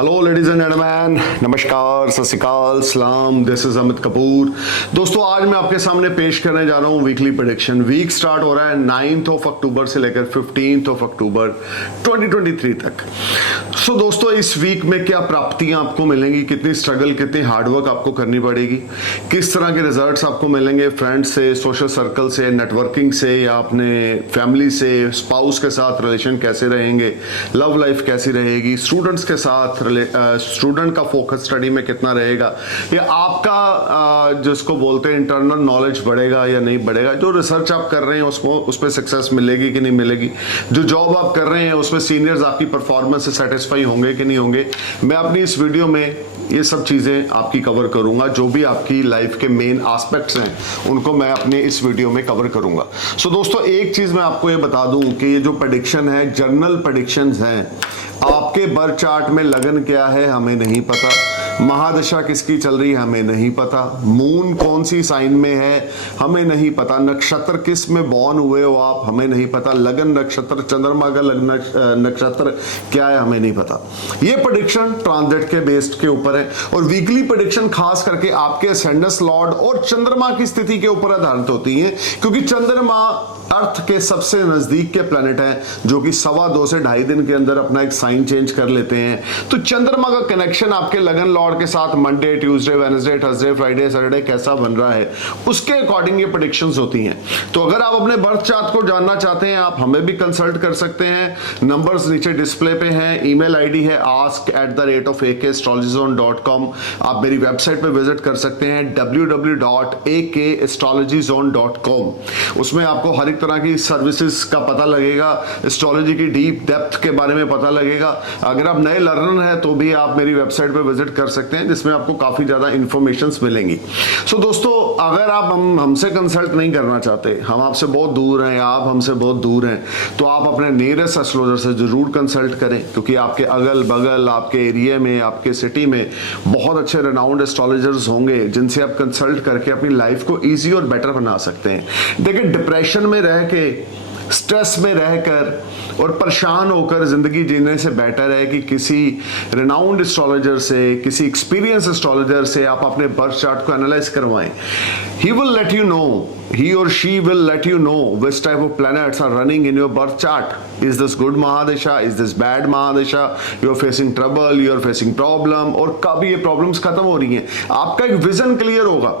Hello ladies and gentleman, नमस्कार, सत श्री अकाल, सलाम। This is Amit Kapoor. दोस्तों, आज मैं आपके सामने पेश करने जा रहा हूं वीकली प्रेडिक्शन। वीक स्टार्ट हो रहा है 9 अक्टूबर से लेकर 15 अक्टूबर 2023 तक। सो दोस्तों, इस वीक में क्या प्राप्तियां आपको मिलेंगी, कितनी स्ट्रगल, कितनी हार्डवर्क आपको करनी पड़ेगी, किस तरह के रिजल्ट्स आपको मिलेंगे फ्रेंड्स से, सोशल सर्कल से, नेटवर्किंग से, या अपने फैमिली से, स्पाउस के साथ रिलेशन कैसे रहेंगे, लव लाइफ कैसी रहेगी, स्टूडेंट्स के साथ स्टूडेंट का फोकस स्टडी में कितना रहेगा, या आपका जिसको बोलते हैं इंटरनल नॉलेज बढ़ेगा या नहीं बढ़ेगा, जो रिसर्च आप कर रहे हैं उसको उस पर सक्सेस मिलेगी कि नहीं मिलेगी, जो जॉब आप कर रहे हैं उसमें सीनियर्स आपकी परफॉर्मेंस से सेटिस्फाई होंगे कि नहीं होंगे। मैं अपनी इस वीडियो में ये सब चीजें आपकी कवर करूंगा। जो भी आपकी लाइफ के मेन एस्पेक्ट्स हैं उनको मैं अपने इस वीडियो में कवर करूंगा। सो दोस्तों, एक चीज मैं आपको ये बता दूं कि ये जो प्रेडिक्शन है, जर्नल प्रेडिक्शंस हैं। आपके बर्थ चार्ट में लगन क्या है हमें नहीं पता, महादशा किसकी चल रही है हमें नहीं पता, मून कौन सी साइन में है हमें नहीं पता, नक्षत्र किस में बॉर्न हुए हो आप हमें नहीं पता, लगन नक्षत्र, चंद्रमा का लगन नक्षत्र क्या है हमें नहीं पता। ये प्रेडिक्शन ट्रांजिट के बेस्ड के ऊपर है, और वीकली प्रेडिक्शन खास करके आपके असेंडेंस लॉर्ड और चंद्रमा की स्थिति के ऊपर आधारित होती है, क्योंकि चंद्रमा अर्थ के सबसे नजदीक के प्लैनेट हैं, जो कि 2.25 से 2.5 दिन के अंदर अपना एक साइन चेंज कर लेते हैं। तो चंद्रमा का कनेक्शन आपके लगन लॉर्ड के साथ Monday, Tuesday, Wednesday, Thursday, Friday, Saturday कैसा बन रहा है, उसके अकॉर्डिंग ये प्रेडिक्शंस होती हैं। तो अगर आप अपने बर्थ चार्ट को जानना चाहते हैं, आप हमें भी कंसल्ट कर सकते हैं। नंबर्स नीचे डिस्प्ले पे हैं, ईमेल आईडी है ask@astraologyzone.com। आप मेरी वेबसाइट पे विजिट कर सकते हैं www.akastrologyzone.com। उसमें आपको हर एक तरह की सर्विसेज का पता लगेगा, एस्ट्रोलॉजी की डीप डेप्थ के बारे में पता लगेगा। अगर आप नए लर्नर हैं तो भी आप मेरी वेबसाइट पे विजिट कर सकते हैं, जिसमें आपको काफी ज्यादा इंफॉर्मेशंस मिलेंगी। सो दोस्तों, अगर आप हमसे कंसल्ट नहीं करना चाहते, हम आपसे बहुत दूर हैं, आप हमसे बहुत दूर हैं, तो आप अपने नियरेस्ट एस्ट्रोलॉजर से जरूर कंसल्ट करें, क्योंकि आपके अगल बगल, आपके एरिया में, आपके सिटी में बहुत अच्छे रेनाउंड एस्ट्रोलॉजर्स होंगे, जिनसे आप कंसल्ट करके अपनी लाइफ को ईजी और बेटर बना सकते हैं। देखिए, डिप्रेशन में रह के, स्ट्रेस में रहकर और परेशान होकर जिंदगी जीने से बेटर है कि किसी रेनाउंड एस्ट्रोलॉजर से, किसी एक्सपीरियंस एस्ट्रोलॉजर से आप अपने बर्थ चार्ट को एनालाइज करवाएं। He will let you know, he or she will let you know which type of planets are running in your birth chart. Is this good Mahadasha? Is this bad Mahadasha? You are facing trouble, you are facing problem, और कब ये problems खत्म हो रही हैं, आपका एक vision clear होगा।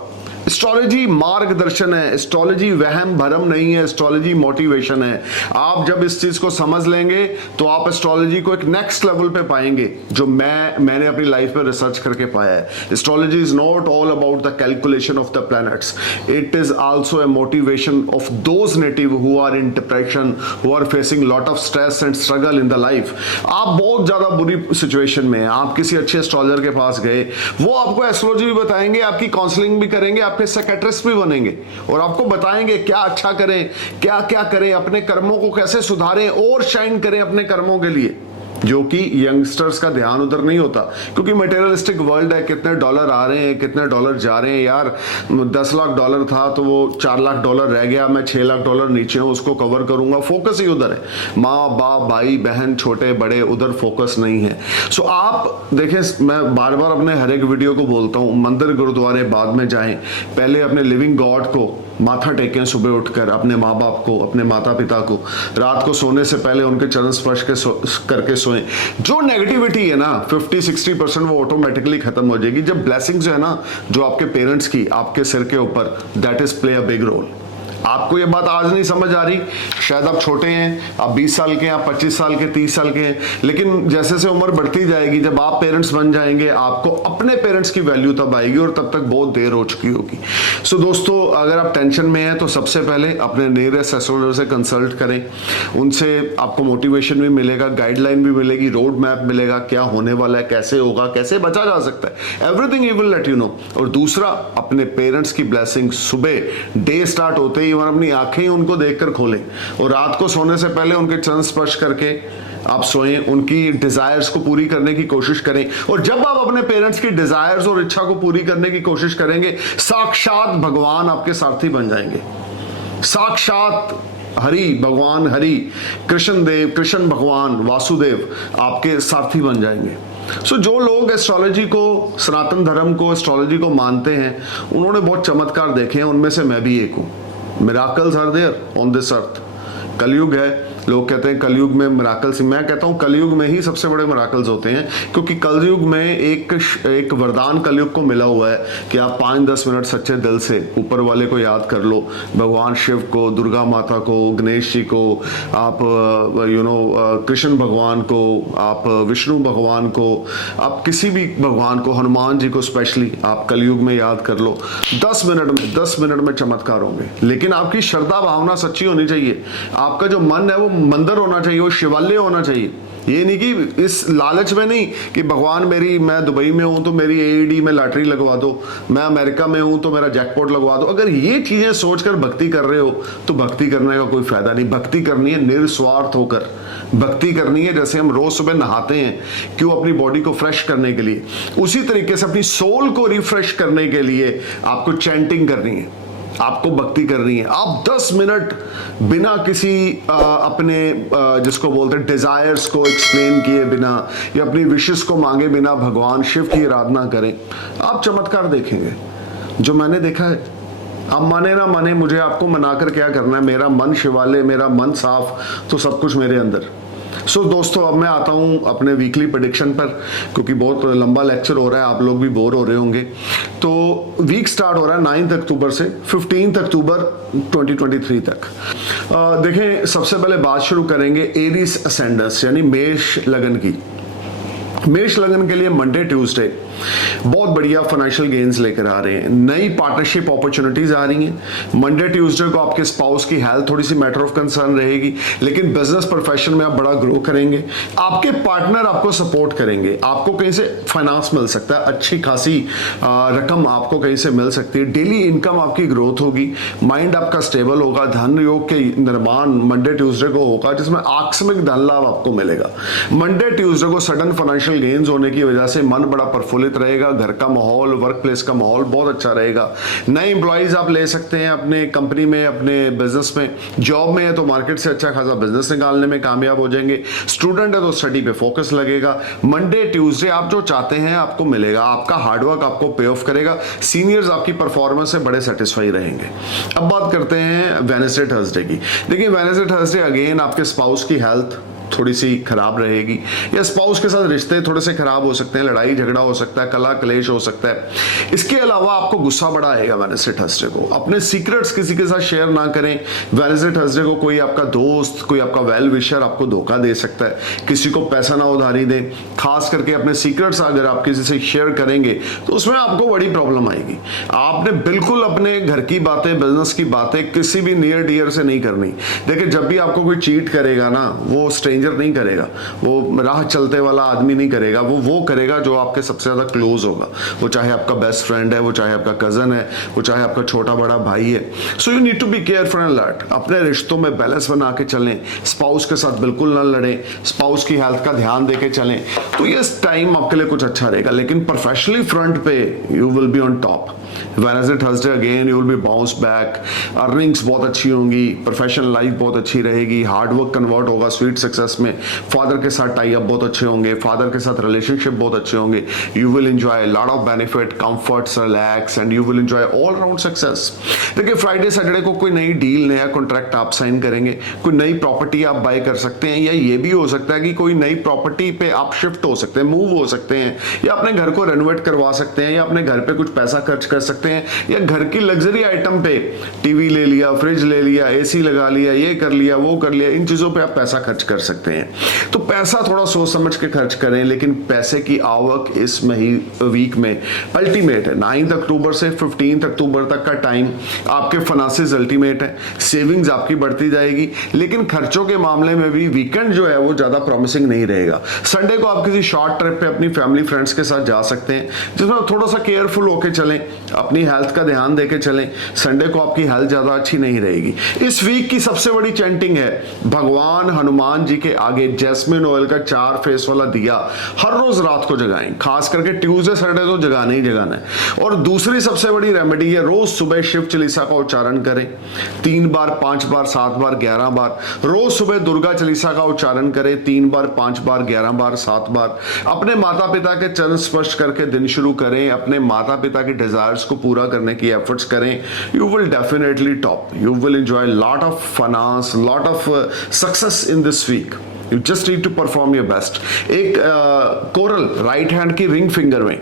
एस्ट्रोलॉजी मार्गदर्शन है, एस्ट्रोलॉजी वहम भरम नहीं है, एस्ट्रोलॉजी मोटिवेशन है। आप जब इस चीज को समझ लेंगे तो आप एस्ट्रोलॉजी को एक नेक्स्ट लेवल पे पाएंगे, जो मैंने अपनी लाइफ में रिसर्च करके पाया है। Astrology is not all about the calculation of the planets, it is also a motivation of those native who are in depression, who are facing lot of stress and struggle in the life. आप बहुत ज्यादा बुरी situation में हैं, आप किसी अच्छे astrologer के पास गए, वो आपको एस्ट्रोलॉजी भी बताएंगे, आपकी काउंसलिंग भी करेंगे, आपके साइकियाट्रिस्ट भी बनेंगे, और आपको बताएंगे क्या अच्छा करें, क्या क्या करें, अपने कर्मों को कैसे सुधारें और शाइन करें अपने कर्मों के लिए। जो कि यंगस्टर्स का ध्यान उधर नहीं होता, क्योंकि मटेरियलिस्टिक वर्ल्ड है। कितने डॉलर आ रहे हैं, कितने डॉलर जा रहे हैं, यार 10 लाख डॉलर था तो वो 4 लाख डॉलर रह गया, मैं 6 लाख डॉलर नीचे हूं, उसको कवर करूंगा। फोकस ही उधर है, माँ बाप, भाई बहन, छोटे बड़े, उधर फोकस नहीं है। सो आप देखें, मैं बार बार अपने हर एक वीडियो को बोलता हूं, मंदिर गुरुद्वारे बाद में जाएं, पहले अपने लिविंग गॉड को माथा टेकें सुबह उठकर, अपने माँ बाप को, अपने माता पिता को, रात को सोने से पहले उनके चरण स्पर्श करके सोएं। जो नेगेटिविटी है ना 50-60% वो ऑटोमेटिकली खत्म हो जाएगी, जब ब्लेसिंग्स है ना जो आपके पेरेंट्स की आपके सिर के ऊपर, that is play a big role. आपको ये बात आज नहीं समझ आ रही, शायद आप छोटे हैं, आप 20 साल के हैं, आप 25 साल के, 30 साल के हैं, लेकिन जैसे जैसे उम्र बढ़ती जाएगी, जब आप पेरेंट्स बन जाएंगे, आपको अपने पेरेंट्स की वैल्यू तब आएगी, और तब तक बहुत देर हो चुकी होगी। सो दोस्तों, अगर आप टेंशन में हैं तो सबसे पहले अपने नियरेस्ट एस्ट्रोलॉजर से कंसल्ट करें, उनसे आपको मोटिवेशन भी मिलेगा, गाइडलाइन भी मिलेगी, रोड मैप मिलेगा, क्या होने वाला है, कैसे होगा, कैसे बचा जा सकता है, everything he will let you know. और दूसरा, अपने पेरेंट्स की ब्लेसिंग सुबह डे स्टार्ट होते ही और अपनी आंखें उनको देखकर खोलें, और रात को सोने से पहले उनके चरण स्पर्श करके आप सोएं, उनकी डिजायर्स को पूरी करने की कोशिश करें। और जब आप अपने पेरेंट्स की डिजायर्स और इच्छा को पूरी करने की कोशिश करेंगे, साक्षात भगवान आपके सारथी बन जाएंगे। साक्षात हरि भगवान, हरि कृष्ण देव, कृष्ण भगवान वासुदेव आपके सारथी बन जाएंगे। सो जो लोग एस्ट्रोलॉजी को, सनातन धर्म को, एस्ट्रोलॉजी को मानते हैं, उन्होंने बहुत चमत्कार देखे हैं, उनमें से मैं भी एक हूँ। Miracles are there on this earth. कलयुग है, लोग कहते हैं कलयुग में मिराकल्स, मैं कहता हूं कलयुग में ही सबसे बड़े मिराकल्स होते हैं, क्योंकि कलयुग में एक वरदान कलयुग को मिला हुआ है कि आप 5-10 मिनट सच्चे दिल से ऊपर वाले को याद कर लो, भगवान शिव को, दुर्गा माता को, गणेश जी को, आप कृष्ण भगवान को, आप विष्णु भगवान को, आप किसी भी भगवान को, हनुमान जी को स्पेशली आप कलयुग में याद कर लो। 10 मिनट में चमत्कार होंगे। लेकिन आपकी श्रद्धा भावना सच्ची होनी चाहिए, आपका जो मन है वो मंदिर होना चाहिए, वो शिवालय होना चाहिए। ये नहीं कि इस लालच में नहीं कि भगवान मैं दुबई में हूं तो मेरी AED में लॉटरी लगवा दो, मैं अमेरिका में हूं तो मेरा जैकपॉट लगवा दो। अगर ये चीजें सोचकर भक्ति कर रहे हो तो भक्ति करने का कोई फायदा नहीं। भक्ति करनी है निस्वार्थ होकर, भक्ति करनी है जैसे हम रोज सुबह नहाते हैं, क्यों? अपनी बॉडी को फ्रेश करने के लिए। उसी तरीके से अपनी सोल को रिफ्रेश करने के लिए आपको चैंटिंग करनी है, आपको भक्ति करनी है। आप 10 मिनट बिना किसी अपने जिसको बोलते हैं डिजायर्स को एक्सप्लेन किए बिना या अपनी विशेस को मांगे बिना भगवान शिव की आराधना करें, आप चमत्कार देखेंगे जो मैंने देखा है। आप माने ना माने, मुझे आपको मनाकर क्या करना है? मेरा मन शिवालय, मेरा मन साफ, तो सब कुछ मेरे अंदर। सो दोस्तों, अब मैं आता हूं अपने वीकली प्रेडिक्शन पर, क्योंकि बहुत लंबा लेक्चर हो रहा है, आप लोग भी बोर हो रहे होंगे। तो वीक स्टार्ट हो रहा है 9 अक्टूबर से 15 अक्टूबर 2023 तक। देखें, सबसे पहले बात शुरू करेंगे एरीज असेंडेंस यानी मेष लगन की। मेष लगन के लिए मंडे ट्यूसडे बहुत बढ़िया फाइनेंशियल गेन्स लेकर आ रहे हैं। नई पार्टनरशिप अपॉर्चुनिटीज आ रही हैं। मंडे ट्यूसडे को आपके स्पाउस की हेल्थ थोड़ी सी मैटर ऑफ कंसर्न रहेगी, लेकिन बिजनेस प्रोफेशन में आप बड़ा ग्रो करेंगे। आपके पार्टनर आपको सपोर्ट करेंगे, आपको कहीं से फाइनेंस मिल सकता है, अच्छी खासी रकम आपको कहीं से मिल सकती है। डेली इनकम आपकी ग्रोथ होगी, माइंड आपका स्टेबल होगा। धन योग के निर्माण मंडे ट्यूसडे को होगा, जिसमें आकस्मिक धन लाभ आपको मिलेगा। मंडे ट्यूसडे को सडन फाइनेंशियल गेन्स होने की वजह से मन बड़ा प्रफुल्लित रहेगा। घर का माहौल, वर्क प्लेस का माहौल बहुत अच्छा रहेगा। नए एम्प्लॉइज आप ले सकते हैं अपने कंपनी में, अपने बिजनेस में। जॉब में है तो मार्केट से अच्छा खासा बिजनेस निकालने में कामयाब हो जाएंगे। स्टूडेंट है तो स्टडी पे फोकस लगेगा। मंडे ट्यूसडे आप जो चाहते हैं आपको मिलेगा। आपका हार्डवर्क आपको पे ऑफ करेगा। सीनियर्स आपकी परफॉर्मेंस से बड़े सेटिस्फाई रहेंगे। अब बात करते हैं वेडनेसडे थर्सडे की। देखिए, वेडनेसडे थर्सडे अगेन आपके स्पाउस की हेल्थ थोड़ी सी खराब रहेगी, या स्पाउस के साथ रिश्ते थोड़े से खराब हो सकते हैं, लड़ाई झगड़ा हो सकता है, कला क्लेश हो सकता है। इसके अलावा आपको गुस्सा बड़ा आएगा वेडनेसडे थर्सडे को। अपने सीक्रेट्स किसी के साथ शेयर ना करें। वेडनेसडे थर्सडे को कोई आपका दोस्त, कोई आपका वेल विशर आपको धोखा दे सकता है। किसी को पैसा ना उधारी दे, खास करके अपने सीक्रेट्स अगर आप किसी से शेयर करेंगे तो उसमें आपको बड़ी प्रॉब्लम आएगी। आपने बिल्कुल अपने घर की बातें, बिजनेस की बातें किसी भी नियर डियर से नहीं करनी। देखिए, जब भी आपको कोई चीट करेगा ना, वो स्ट्रेंजर नहीं करेगा, वो राह चलते वाला आदमी नहीं करेगा, वो करेगा जो आपके सबसे ज्यादा क्लोज होगा। वो चाहे आपका बेस्ट फ्रेंड है, वो चाहे आपका कजन है, वो चाहे आपका छोटा बड़ा भाई है। So you need to be careful and alert. अपने रिश्तों में बैलेंस बना के चलें। स्पाउस के साथ बिल्कुल ना लड़ें। स्पाउस की हेल्थ का ध्यान देके चलें, तो ये टाइम आपके लिए कुछ अच्छा रहेगा। लेकिन प्रोफेशनली फ्रंट पे you will be on top. Wednesday Thursday again you will B bounce back. Earnings बहुत अच्छी होंगी, प्रोफेशनल लाइफ बहुत अच्छी रहेगी, हार्डवर्क कन्वर्ट होगा स्वीट सक्सेस में। फादर के साथ टाई अप बहुत अच्छे होंगे, फादर के साथ रिलेशनशिप बहुत अच्छे होंगे। You will enjoy lot of benefit, comforts, relax and you will enjoy all round success. देखिए, फ्राइडे सैटरडे को कोई नई डील, नया कॉन्ट्रैक्ट आप साइन करेंगे, कोई नई प्रॉपर्टी आप बाय कर सकते हैं, या ये भी हो सकता है कि कोई नई प्रॉपर्टी पे आप शिफ्ट हो सकते हैं, मूव हो सकते हैं, या अपने घर को रेनोवेट करवा सकते हैं, या अपने घर पे कुछ पैसा खर्च कर सकते हैं, या घर की लग्जरी आइटम पे टीवी ले लिया, फ्रिज ले लिया, एसी लगा लिया, ये कर लिया, वो कर लिया। इन चीजों पे आप पैसा खर्च कर सकते हैं। तो पैसा थोड़ा सोच समझ के खर्च करें, लेकिन पैसे की आवक इस वीक में अल्टीमेट है। 9 अक्टूबर से 15 अक्टूबर तक का टाइम आपके फाइनेंसेस अल्टीमेट है। सेविंग्स आपकी बढ़ती जाएगी, लेकिन खर्चों के मामले में भी वीकेंड जो है वो ज्यादा प्रॉमिसिंग नहीं रहेगा। संडे को आप किसी शॉर्ट ट्रिप पे अपनी फैमिली फ्रेंड्स के साथ जा सकते हैं, जिसमें आप थोड़ा सा केयरफुल होकर चलें। अपनी हेल्थ का ध्यान देके चलें, संडे को आपकी हेल्थ ज्यादा अच्छी नहीं रहेगी। इस वीक की सबसे बड़ी चैंटिंग है भगवान हनुमान जी के आगे जैस्मिन ऑयल का 4 फेस वाला दिया हर रोज रात को जगाएं, खास करके ट्यूसडे संडे तो जगाना ही जगाना है। और दूसरी सबसे बड़ी रेमेडी है रोज सुबह शिव चालीसा का उच्चारण करें 3 बार, 5 बार, 7 बार, 11 बार। रोज सुबह दुर्गा चालीसा का उच्चारण करें 3 बार, 5 बार, 11 बार, 7 बार। अपने माता पिता के चरण स्पर्श करके दिन शुरू करें, अपने माता पिता की डिजायर्स को पूरा करने की एफर्ट्स करें। You will definitely top, you will enjoy lot of finance, lot of success in this week. You just need to perform your best. एक कोरल राइट हैंड की रिंग फिंगर में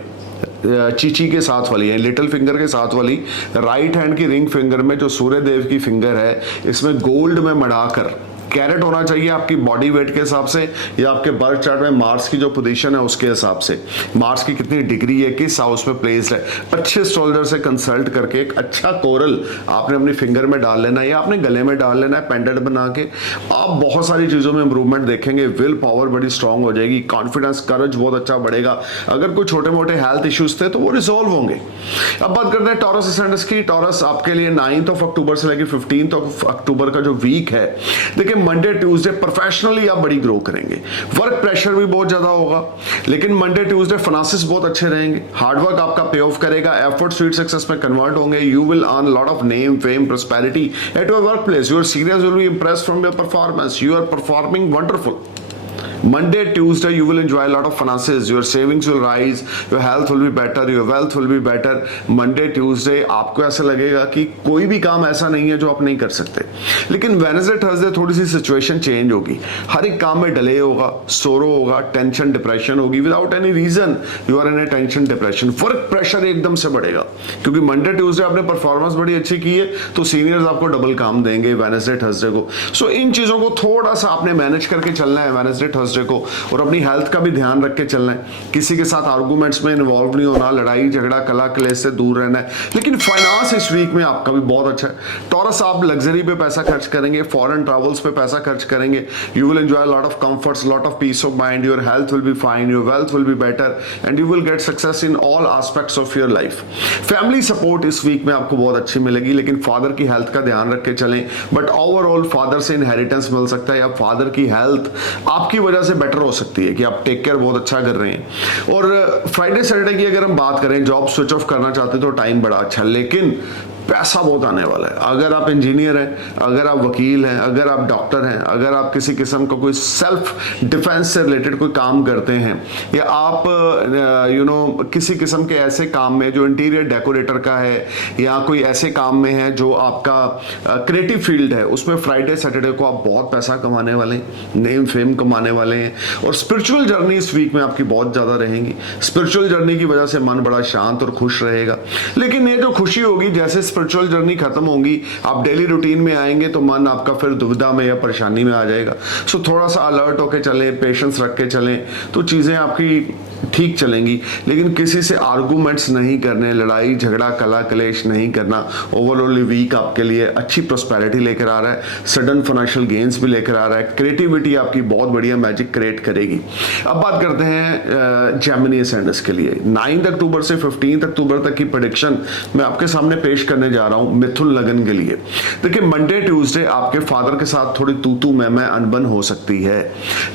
चीची के साथ वाली है, लिटिल फिंगर के साथ वाली राइट हैंड की रिंग फिंगर में जो सूर्य देव की फिंगर है, इसमें गोल्ड में मढ़ाकर कैरेट होना चाहिए आपकी बॉडी वेट के हिसाब से या आपके बर्थ चार्ट में मार्स की जो पोजीशन है उसके हिसाब से, मार्स की कितनी डिग्री है, किस हाउस में प्लेस्ड है। अच्छे एस्ट्रोलॉजर से कंसल्ट करके एक अच्छा कोरल आपने अपनी फिंगर में डाल लेना है या अपने गले में डाल लेना है पेंडेंट बना के। आप बहुत सारी चीजों में इंप्रूवमेंट देखेंगे, विल पावर बड़ी स्ट्रांग हो जाएगी, कॉन्फिडेंस करेज बहुत अच्छा बढ़ेगा। अगर कोई छोटे मोटे हेल्थ इश्यूज थे तो वो रिजॉल्व होंगे। अब बात करते हैं टॉरस असेंडेंट्स की। टॉरस आपके लिए 9 अक्टूबर से लेकर 15 अक्टूबर का जो वीक है, देखिए मंडे ट्यूसडे प्रोफेशनली आप बड़ी ग्रो करेंगे, वर्क प्रेशर भी बहुत ज्यादा होगा, लेकिन मंडे ट्यूसडे फाइनेंसेस बहुत अच्छे रहेंगे, हार्डवर्क आपका पे ऑफ करेगा, एफर्ट स्वीट सक्सेस में कन्वर्ट होंगे। You will earn lot of name fame prosperity at your work place. Your seniors will be impressed from your performance. You are performing wonderful. Monday, Tuesday, you will enjoy a lot of finances. Your savings will rise, your health will be better, your wealth will be better. Monday, Tuesday, आपको ऐसा लगेगा कि कोई भी काम ऐसा नहीं है जो आप नहीं कर सकते। लेकिन Wednesday, Thursday थोड़ी सी सिचुएशन चेंज होगी, हर एक काम में डिले होगा, सोरो होगा, टेंशन डिप्रेशन होगी, without any reason you are in a tension depression. Work pressure एकदम से बढ़ेगा क्योंकि मंडे ट्यूसडे आपने परफॉर्मेंस बड़ी अच्छी की है तो सीनियर्स आपको डबल काम देंगे वेडनेसडे थर्सडे को। सो इन चीजों को थोड़ा सा आपने मैनेज करके चलना है वेडनेसडे थर्सडे को, और अपनी हेल्थ का भी ध्यान रख के चलना है। किसी के साथ आर्गुमेंट्स में इन्वॉल्व नहीं होना, लड़ाई झगड़ा कला कलेश से दूर रहना है। लेकिन फाइनेंस इस वीक में आपका भी बहुत अच्छा है। टॉरस आप लग्जरी पे पैसा खर्च करेंगे, फॉरेन ट्रैवल्स पे पैसा खर्च करेंगे। You will enjoy lot of comforts, lot of peace of mind, your health will be fine, your wealth will be better and you will get success in all aspects of your life. Family support इस week में आपको बहुत अच्छी मिलेगी, लेकिन father की health का ध्यान रख के चलें। बट ओवरऑल फादर से इनहेरिटेंस मिल सकता है या फादर की हेल्थ आपकी वजह से बेटर हो सकती है कि आप टेक केयर बहुत अच्छा कर रहे हैं। और फ्राइडे सैटरडे की अगर हम बात करें, जॉब स्विच ऑफ करना चाहते हैं तो टाइम बड़ा अच्छा, लेकिन पैसा बहुत आने वाला है। अगर आप इंजीनियर हैं, अगर आप वकील हैं, अगर आप डॉक्टर हैं, अगर आप किसी किस्म का कोई सेल्फ डिफेंस से रिलेटेड कोई काम करते हैं, या आप किसी किस्म के ऐसे काम में जो इंटीरियर डेकोरेटर का है या कोई ऐसे काम में है जो आपका क्रिएटिव फील्ड है, उसमें फ्राइडे सैटरडे को आप बहुत पैसा कमाने वाले हैं, नेम फेम कमाने वाले हैं। और स्पिरिचुअल जर्नी इस वीक में आपकी बहुत ज्यादा रहेंगी। स्पिरिचुअल जर्नी की वजह से मन बड़ा शांत और खुश रहेगा। लेकिन ये जो खुशी होगी, जैसे स्पिरिचुअल जर्नी खत्म होगी, आप डेली रूटीन में आएंगे तो मन आपका फिर दुविधा में या परेशानी में आ जाएगा। सो थोड़ा सा अलर्ट होके चलें, पेशेंस रख के चलें तो चीजें आपकी ठीक चलेंगी। लेकिन किसी से आर्गुमेंट्स नहीं करने, लड़ाई झगड़ा कला कलेश नहीं करना। ओवरऑल वीक आपके लिए अच्छी प्रोस्पेरिटी लेकर आ रहा है, सडन फाइनेंशियल गेन्स भी लेकर आ रहा है, क्रिएटिविटी आपकी बहुत बढ़िया मैजिक क्रिएट करेगी। अब बात करते हैं जेमिनी असेंडेंट्स के लिए। 9 अक्टूबर से 15 अक्टूबर तक की प्रेडिक्शन मैं आपके सामने पेश करने जा रहा हूं मिथुन लगन के लिए। देखिए मंडे ट्यूसडे आपके फादर के साथ थोड़ी तू मैं अनबन हो सकती है,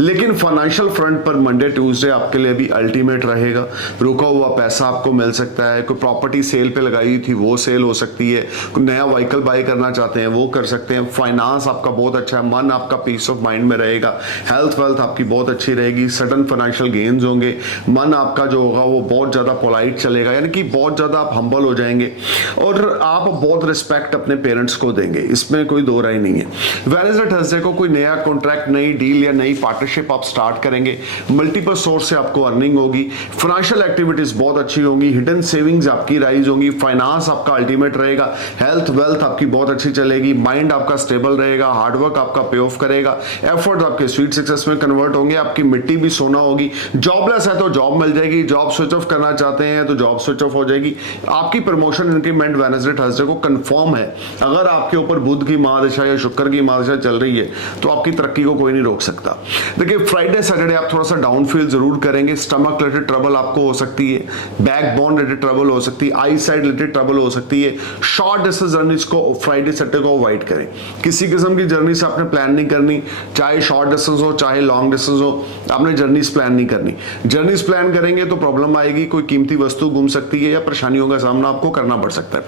लेकिन फाइनेंशियल फ्रंट पर मंडे ट्यूसडे आपके लिए भी अल्टीमेट रहेगा। रुका हुआ पैसा आपको मिल सकता है, कोई प्रॉपर्टी सेल पे लगाई थी वो सेल हो सकती है, कोई नया व्हीकल बाय करना चाहते हैं वो कर सकते हैं। फाइनेंस आपका बहुत अच्छा है, मन आपका पीस ऑफ माइंड में रहेगा, हेल्थ वेल्थ आपकी बहुत अच्छी रहेगी, सडन फाइनेंशियल गेन्स होंगे, मन आपका जो होगा वो बहुत ज्यादा पोलाइट चलेगा, यानी कि बहुत ज्यादा आप हम्बल हो जाएंगे और आप बहुत रिस्पेक्ट अपने पेरेंट्स को देंगे, इसमें कोई दो राय नहीं है। वेडनेसडे थर्सडे को कोई नया कॉन्ट्रैक्ट, नई डील या नई पार्टनरशिप आप स्टार्ट करेंगे, मल्टीपल सोर्स से आपको अर्निंग होगी, फाइनेंशियल एक्टिविटीज बहुत अच्छी होंगी, हिडन सेविंग्स आपकी राइज होंगी, फाइनेंस आपका अल्टीमेट रहेगा, हेल्थ वेल्थ आपकी बहुत अच्छी चलेगी, माइंड आपका स्टेबल रहेगा, हार्डवर्क आपका पे ऑफ करेगा, एफर्ट आपके स्वीट सक्सेस में कन्वर्ट होंगे, आपकी मिट्टी भी सोना होगी। जॉबलेस है तो जॉब मिल जाएगी, जॉब स्विच ऑफ करना चाहते हैं तो जॉब स्विच ऑफ हो जाएगी, आपकी प्रमोशन इंक्रीमेंट वेडनेसडे थर्सडे को कंफर्म है। अगर आपके ऊपर बुध की महादशा या शुक्र की महादशा चल रही है तो आपकी तरक्की को कोई नहीं रोक सकता। देखिए फ्राइडे सैटरडे आप थोड़ा सा डाउन फील जरूर करेंगे, स्टमक रिलेटेड ट्रबल आपको हो सकती है, बैक बोन रिलेटेड ट्रबल हो सकती है, आई साइड रिलेटेड ट्रबल हो सकती है। शॉर्ट डिस्टेंस जर्नीज को फ्राइडे सैटरडे को अवॉइड करें। किसी किस्म की जर्नी से आपने प्लान नहीं करनी, चाहे शॉर्ट डिस्टेंस हो चाहे लॉन्ग डिस्टेंस हो, आपने जर्नीज प्लान नहीं करनी। जर्नीज प्लान करेंगे तो प्रॉब्लम आएगी, कोई कीमती वस्तु गुम सकती है या परेशानियों का सामना आपको करना पड़ सकता है।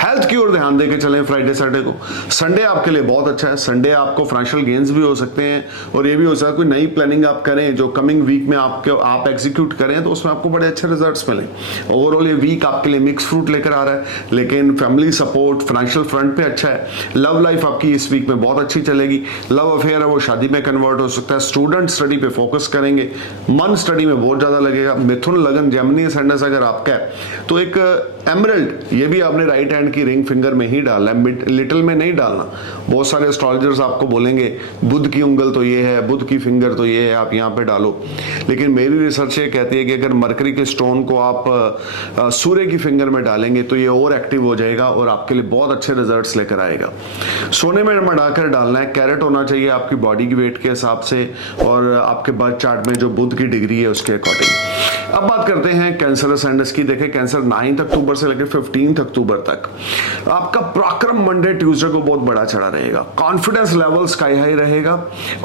हेल्थ की ओर ध्यान देकर चलें फ्राइडे सैटरडे को। संडे आपके लिए बहुत अच्छा है, संडे आपको फाइनेंशियल गेन्स भी हो सकते हैं और ये भी हो सकता है कोई नई प्लानिंग आप करें जो कमिंग वीक में आप एग्जीक्यूट करें तो उसमें आपको बड़े अच्छे रिजल्ट्स मिले। ओवरऑल ये वीक आपके लिए मिक्स फ्रूट लेकर आ रहा है, लेकिन फैमिली सपोर्ट फाइनेंशियल फ्रंट पे अच्छा है। लव लाइफ आपकी इस वीक में बहुत अच्छी चलेगी, लव अफेयर है वो शादी में कन्वर्ट हो सकता है। स्टूडेंट स्टडी पे फोकस करेंगे, मन स्टडी में बहुत ज्यादा लगेगा। मिथुन लगन जेमिनी असेंडेंस अगर आपका है तो एक एमरल्ड, ये भी आपने राइट हैंड की रिंग फिंगर में ही डालना है, लिटिल में नहीं डालना। बहुत सारे एस्ट्रोलॉजर्स आपको बोलेंगे बुध की उंगल तो ये है, बुध की फिंगर तो ये है, आप यहाँ पे डालो। लेकिन मेरी रिसर्च ये कहती है कि अगर मरकरी के स्टोन को आप सूर्य की फिंगर में डालेंगे तो ये और एक्टिव हो जाएगा और आपके लिए बहुत अच्छे रिजल्ट्स लेकर आएगा। सोने में मढ़ाकर डालना है, कैरेट होना चाहिए आपकी बॉडी की वेट के हिसाब से और आपके बर्थ चार्ट में जो बुध की डिग्री है उसके अकॉर्डिंग। अब बात करते हैं कैंसर असेंडेंस की। देखें कैंसर 9 अक्टूबर से लेकर 15 अक्टूबर तक आपका पराक्रम मंडे ट्यूसडे को बहुत बड़ा चढ़ा रहेगा, कॉन्फिडेंस लेवल स्काई हाई रहेगा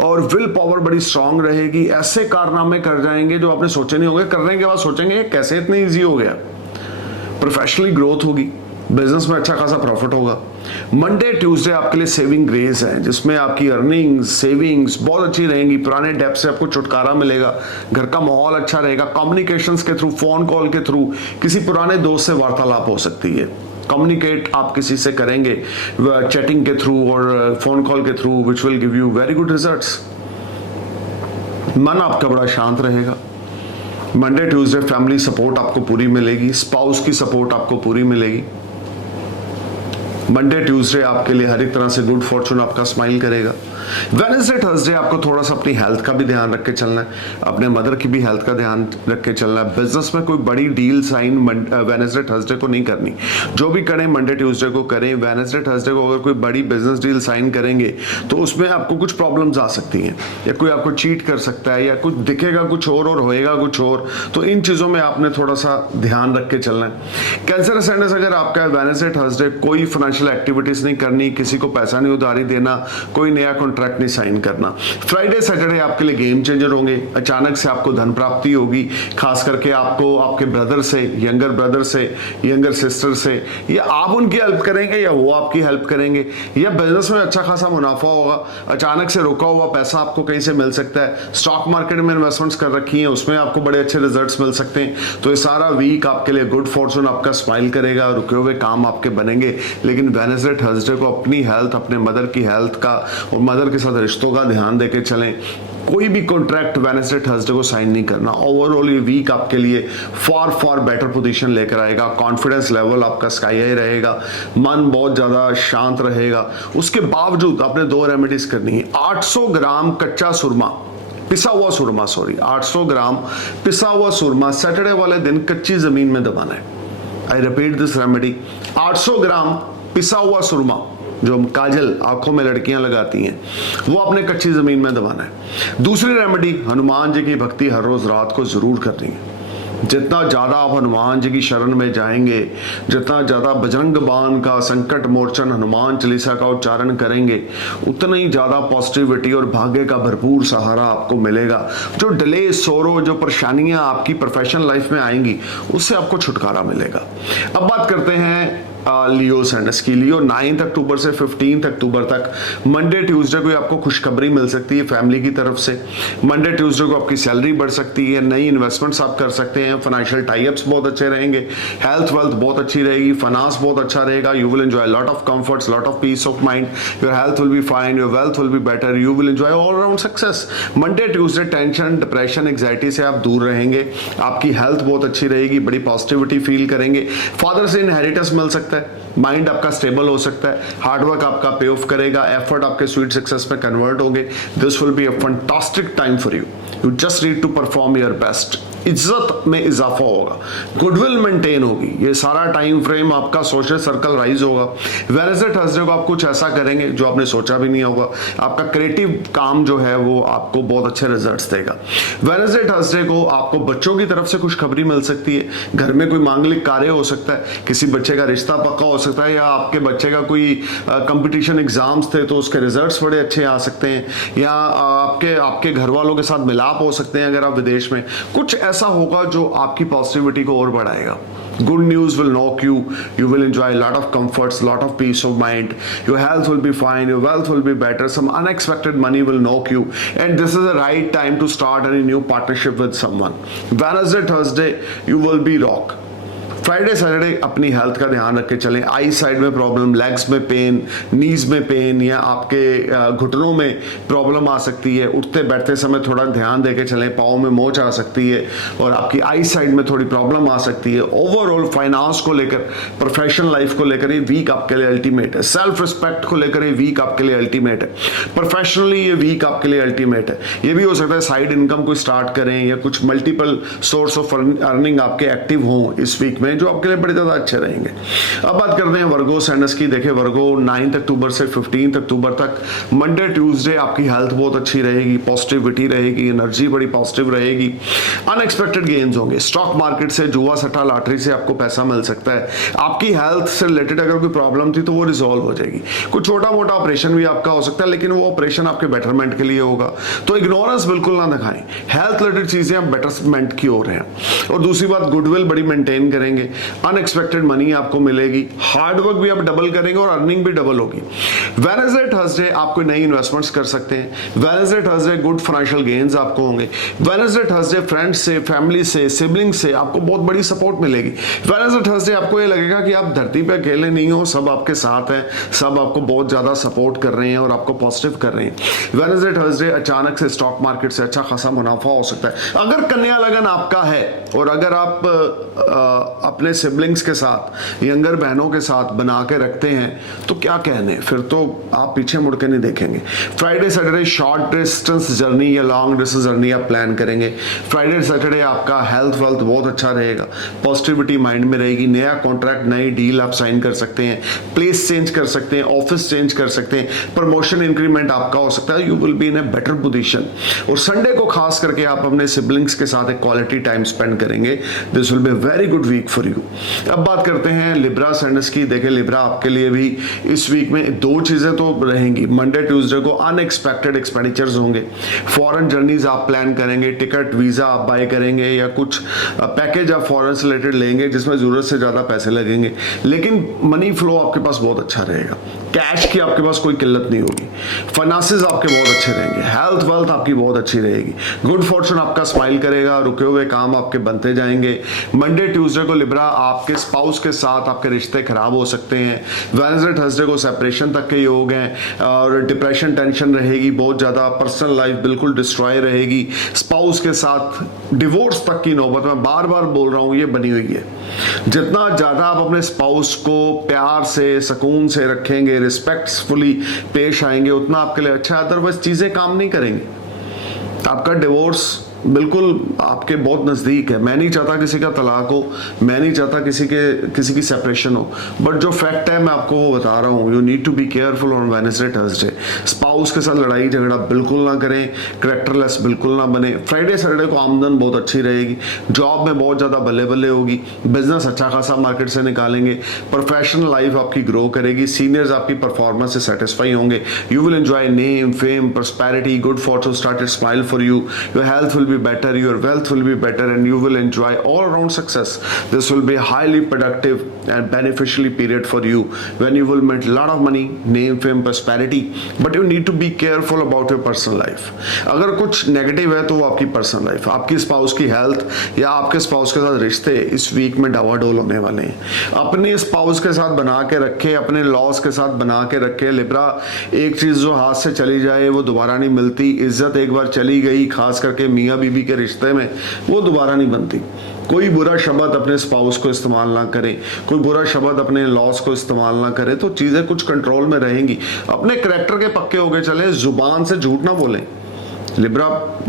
और विल पावर बड़ी स्ट्रांग रहेगी। ऐसे कारनामे कर जाएंगे जो आपने सोचे नहीं होंगे, करने के बाद सोचेंगे कैसे इतने ईजी हो गया। प्रोफेशनली ग्रोथ होगी, बिजनेस में अच्छा खासा प्रॉफिट होगा। मंडे ट्यूसडे आपके लिए सेविंग ग्रेज है जिसमें आपकी अर्निंग्स सेविंग्स बहुत अच्छी रहेंगी, पुराने डेब्ट से आपको छुटकारा मिलेगा, घर का माहौल अच्छा रहेगा। कम्युनिकेशंस के थ्रू, फोन कॉल के थ्रू किसी पुराने दोस्त से वार्तालाप हो सकती है। कम्युनिकेट आप किसी से करेंगे चैटिंग के थ्रू और फोन कॉल के through which will give you very good results. मन आपका बड़ा शांत रहेगा। मंडे ट्यूसडे फैमिली सपोर्ट आपको पूरी मिलेगी, स्पाउस की सपोर्ट आपको पूरी मिलेगी। मंडे ट्यूसडे आपके लिए हर एक तरह से गुड फॉर्चून आपका स्माइल करेगा। वेडनेसडे थर्सडे आपको थोड़ा सा अपनी हेल्थ का भी ध्यान रख के चलना है, अपने मदर की भी हेल्थ का ध्यान रख के चलना है। बिजनेस में कोई बड़ी डील साइन वेडनेसडे थर्सडे को नहीं करनी, जो भी करें मंडे ट्यूसडे को करें। वेडनेसडे थर्सडे को अगर कोई बड़ी बिजनेस डील साइन करेंगे तो उसमें आपको कुछ प्रॉब्लम्स आ सकती हैं या कोई आपको चीट कर सकता है या कुछ दिखेगा कुछ और होएगा कुछ और, तो इन चीजों में आपने थोड़ा सा ध्यान रख के चलना है। कैंसर असेंडेंस अगर आपका वेडनेसडे थर्सडे कोई फाइनेंशियल एक्टिविटीज नहीं करनी, किसी को पैसा नहीं उधारी देना, कोई नया कॉन्ट्रैक्ट नहीं साइन करना। फ्राइडे सैटरडे आपके लिए गेम चेंजर होंगे, अचानक से आपको धन प्राप्ति होगी, खास करके आपको आपके ब्रदर से, यंगर ब्रदर से, यंगर सिस्टर से, या आप उनकी हेल्प करेंगे या वो आपकी हेल्प करेंगे, या बिजनेस में अच्छा खासा मुनाफा होगा। अचानक से रुका हुआ पैसा आपको कहीं से मिल सकता है। स्टॉक मार्केट में इन्वेस्टमेंट्स कर रखी हैं, उसमें आपको बड़े अच्छे रिजल्ट्स मिल सकते हैं। तो ये सारा वीक आपके लिए गुड फॉर्चून आपका स्माइल करेगा, रुके हुए काम आपके बनेंगे। लेकिन वेडनेसडे थर्सडे को अपनी हेल्थ, अपने मदर की हेल्थ का और मदर के साथ रिश्तों का ध्यान देके चलें। कोई भी कॉन्ट्रैक्ट वेडनेसडे थर्सडे को साइन नहीं करना। ओवरऑल ये वीक आपके लिए फार बेटर पोजीशन लेकर आएगा। कॉन्फिडेंस लेवल आपका स्काई हाई रहेगा, मन बहुत ज्यादा शांत रहेगा। उसके बावजूद आपने 2 रेमेडीज करनी है। 800 ग्राम कच्चा सुरमा, पिसा हुआ सुरमा, 800 ग्राम पिसा हुआ सुरमा सैटरडे वाले दिन कच्ची जमीन में दबाना है। आई रिपीट दिस रेमेडी, 800 ग्राम पिसा हुआ सुरमा जो काजल आंखों में लड़कियां लगाती हैं वो अपने कच्ची जमीन में दबाना है। दूसरी रेमेडी, हनुमान जी की भक्ति हर रोज रात को जरूर करनी है। जितना ज्यादा आप हनुमान जी की शरण में जाएंगे, जितना ज्यादा बजरंग बाण का, संकट मोचन हनुमान चालीसा का उच्चारण करेंगे, उतना ही ज्यादा पॉजिटिविटी और भाग्य का भरपूर सहारा आपको मिलेगा। जो डिले, सोरो, जो परेशानियां आपकी प्रोफेशनल लाइफ में आएंगी उससे आपको छुटकारा मिलेगा। अब बात करते हैं लियो सैंडस की। लियो 9 अक्टूबर से 15 अक्टूबर तक मंडे ट्यूसडे को आपको खुशखबरी मिल सकती है फैमिली की तरफ से। मंडे ट्यूसडे को आपकी सैलरी बढ़ सकती है, नई इन्वेस्टमेंट्स आप कर सकते हैं, फाइनेंशियल टाइप्स बहुत अच्छे रहेंगे, हेल्थ वेल्थ बहुत अच्छी रहेगी, फाइनेंस बहुत अच्छा रहेगा। You will enjoy lot of comforts, lot of peace of mind, your health will be fine, your wealth will be better, you will enjoy all around success. Monday Tuesday tension, depression, anxiety से आप दूर रहेंगे, आपकी health बहुत अच्छी रहेगी, बड़ी positivity feel करेंगे। फादर से इनहेरिटेंस मिल सकता है, माइंड आपका स्टेबल हो सकता है, हार्डवर्क आपका पे ऑफ करेगा, एफर्ट आपके स्वीट सक्सेस में कन्वर्ट होंगे। This will be a fantastic time for you. You just need to perform your best. इज्जत में इजाफा होगा, गुडविल मेंटेन होगी। ये सारा टाइम फ्रेम आपका सोशल सर्कल राइज होगा। वेडनेसडे थर्सडे को आप कुछ ऐसा करेंगे जो आपने सोचा भी नहीं होगा। आपका क्रिएटिव काम जो है वो आपको बहुत अच्छे रिजल्ट्स देगा। वेडनेसडे थर्सडे को आपको बच्चों की तरफ से खुशखबरी मिल सकती है। घर में कोई मांगलिक कार्य हो सकता है, किसी बच्चे का रिश्ता पक्का हो सकता है, या आपके बच्चे का कोई कंपटीशन एग्जाम्स थे तो उसके रिजल्ट्स बड़े अच्छे आ सकते हैं, या आपके घर वालों के साथ मिलाप हो सकते हैं अगर आप विदेश में। कुछ ऐसा होगा जो आपकी पॉजिटिविटी को और बढ़ाएगा। Good news will knock you. You will enjoy a lot of comforts, lot of peace of mind. Your health will be fine. Your wealth will be better. Some unexpected money will knock you, and this is the right time to start any new partnership with someone. Wednesday, Thursday, you will be rock. Friday Saturday अपनी health का ध्यान रख के चलें। आई side में problem, legs में pen, नीज में pen, या आपके घुटनों में प्रॉब्लम आ सकती है। उठते बैठते समय थोड़ा ध्यान दे के चलें। पाँव में मोच आ सकती है और आपकी आई साइड में थोड़ी प्रॉब्लम आ सकती है। ओवरऑल फाइनेंस को लेकर, प्रोफेशनल लाइफ को लेकर ये वीक आपके लिए अल्टीमेट है। सेल्फ रिस्पेक्ट को लेकर ये वीक आपके लिए अल्टीमेट है। प्रोफेशनली ये वीक आपके लिए अल्टीमेट है। ये भी हो सकता है साइड इनकम को स्टार्ट करें, या कुछ मल्टीपल सोर्स ऑफ अर्निंग आपके एक्टिव हों इस वीक में, जो आपके लिए बड़े ज्यादा अच्छे रहेंगे। अब बात करते हैं वर्गो साइनस की। देखिए वर्गो 9 अक्टूबर से 15 अक्टूबर तक मंडे ट्यूसडे आपकी हेल्थ बहुत अच्छी रहेगी, पॉजिटिविटी रहेगी, एनर्जी बड़ी पॉजिटिव रहेगी, अनएक्सपेक्टेड गेन्स होंगे। स्टॉक मार्केट से, जुआ सट्टा लॉटरी से आपको पैसा मिल सकता है। आपकी हेल्थ से रिलेटेड अगर कोई प्रॉब्लम थी तो वो रिजॉल्व हो जाएगी। कुछ छोटा मोटा ऑपरेशन भी आपका हो सकता है, लेकिन वो ऑपरेशन आपके बेटरमेंट के लिए होगा, तो इग्नोरेंस बिल्कुल ना दिखाएं। हेल्थ रिलेटेड चीजें आप बेटरमेंट की ओर हैं। और दूसरी बात, गुडविल बड़ी मेंटेन करेंगे, अनएक्सपेक्टेड मनी आपको मिलेगी, हार्ड वर्क भी आप डबल करेंगे और अर्निंग भी डबल होगी। वेडनेसडे थर्सडे आप कोई नई इन्वेस्टमेंट्स कर सकते हैं। Wednesday Thursday good financial gains आपको होंगे। वेडनेसडे थर्सडे फ्रेंड्स से, फैमिली से, सिबलिंग से आपको बहुत बड़ी सपोर्ट मिलेगी। वेडनेसडे थर्सडे आपको ये लगेगा कि आप धरती पे अकेले नहीं हो, सब आपके साथ हैं, सब आपको बहुत ज्यादा सपोर्ट कर रहे हैं और आपको पॉजिटिव कर रहे हैं। वेडनेसडे थर्सडे अचानक से स्टॉक मार्केट से अच्छा खासा मुनाफा हो सकता है। अगर कन्या लगन आपका है और अगर आप अपने सिबलिंग्स के साथ, यंगर बहनों के साथ बना के रखते हैं तो क्या कहने, फिर तो आप पीछे मुड़ के नहीं देखेंगे। Friday Saturday short distance journey या लॉन्ग डिस्टेंस जर्नी आप प्लान करेंगे। फ्राइडे सैटरडे आपका हेल्थ वेल्थ बहुत अच्छा रहेगा, पॉजिटिविटी माइंड में रहेगी। नया कॉन्ट्रैक्ट, नई डील आप साइन कर सकते हैं, प्लेस चेंज कर सकते हैं, ऑफिस चेंज कर सकते हैं, प्रमोशन इंक्रीमेंट आपका हो सकता है। You will be in a better position. और संडे को खास करके आप अपने सिबलिंग्स के साथ एक क्वालिटी टाइम स्पेंड करेंगे। This will be very good week for you. अब बात करते हैं लिब्रा साइनस की। देखिए लिब्रा आपके लिए भी इस वीक में दो चीजें तो रहेंगी। मंडे ट्यूसडे को अनएक्सपेक्टेड एक्सपेंडिचर्स होंगे। फॉरेन जर्नीज आप प्लान करेंगे, टिकट वीजा आप बाय करेंगे, या कुछ पैकेज आप फॉरेन से रिलेटेड लेंगे जिसमें जरूरत से ज्यादा पैसे लगेंगे, लेकिन मनी फ्लो आपके पास बहुत अच्छा रहेगा। कैश की आपके पास कोई किल्लत नहीं होगी। फाइनेंसेस आपके बहुत अच्छे रहेंगे। हेल्थ वेल्थ आपकी बहुत अच्छी रहेगी। गुड फॉर्चून आपका स्माइल करेगा। रुके हुए काम आपके बनते जाएंगे। मंडे ट्यूसडे को लिब्रा आपके स्पाउस के साथ आपके रिश्ते खराब हो सकते हैं। वेडनेसडे थर्सडे को सेपरेशन तक के योग हैं और डिप्रेशन टेंशन रहेगी बहुत ज्यादा। पर्सनल लाइफ बिल्कुल डिस्ट्रॉय रहेगी। स्पाउस के साथ डिवोर्स तक की नौबत, मैं बार बार बोल रहा हूं, ये बनी हुई है। जितना ज्यादा आप अपने स्पाउस को प्यार से, सुकून से रखेंगे, रिस्पेक्टफुली पेश आएंगे, उतना आपके लिए अच्छा है। अदरवाइज चीजें काम नहीं करेंगी। आपका डिवोर्स बिल्कुल आपके बहुत नज़दीक है। मैं नहीं चाहता किसी का तलाक हो, मैं नहीं चाहता किसी की सेपरेशन हो, बट जो फैक्ट है मैं आपको वो बता रहा हूँ। You need to be careful on Wednesday Thursday. Spouse के साथ लड़ाई झगड़ा बिल्कुल ना करें, करेक्टरलेस बिल्कुल ना बने। फ्राइडे सैटरडे को आमदन बहुत अच्छी रहेगी। जॉब में बहुत ज़्यादा बल्ले बल्ले होगी। बिजनेस अच्छा खासा मार्केट से निकालेंगे। प्रोफेशनल लाइफ आपकी ग्रो करेगी। सीनियर्स आपकी परफॉर्मेंस से सेटिस्फाई होंगे। You will enjoy name, fame, prosperity, good Fortune started smile for you. Your health will be better, your wealth will be better, and you will enjoy all around success. This will be a highly productive and beneficially period for you when you will make a lot of money, name, fame, prosperity, but you need to be careful about your personal life. अगर कुछ negative है तो वो आपकी personal life, आपकी spouse की health या आपके स्पाउस के साथ रिश्ते इस वीक में डावाडोल होने वाले हैं। अपने स्पाउस के साथ बना के रखे, अपने लॉस के साथ बना के रखे। लिब्रा, एक चीज जो हाथ से चली जाए वो दोबारा नहीं मिलती। इज्जत एक बार चली गई, खास करके मियाँ बीबी के रिश्ते में, वो दोबारा नहीं बनती। कोई बुरा शब्द अपने स्पाउस को इस्तेमाल ना करें, कोई बुरा शब्द अपने लॉस को इस्तेमाल ना करें, तो चीजें कुछ कंट्रोल में रहेंगी। अपने करैक्टर के पक्के हो गए चले, जुबान से झूठ ना बोलें। लिब्रा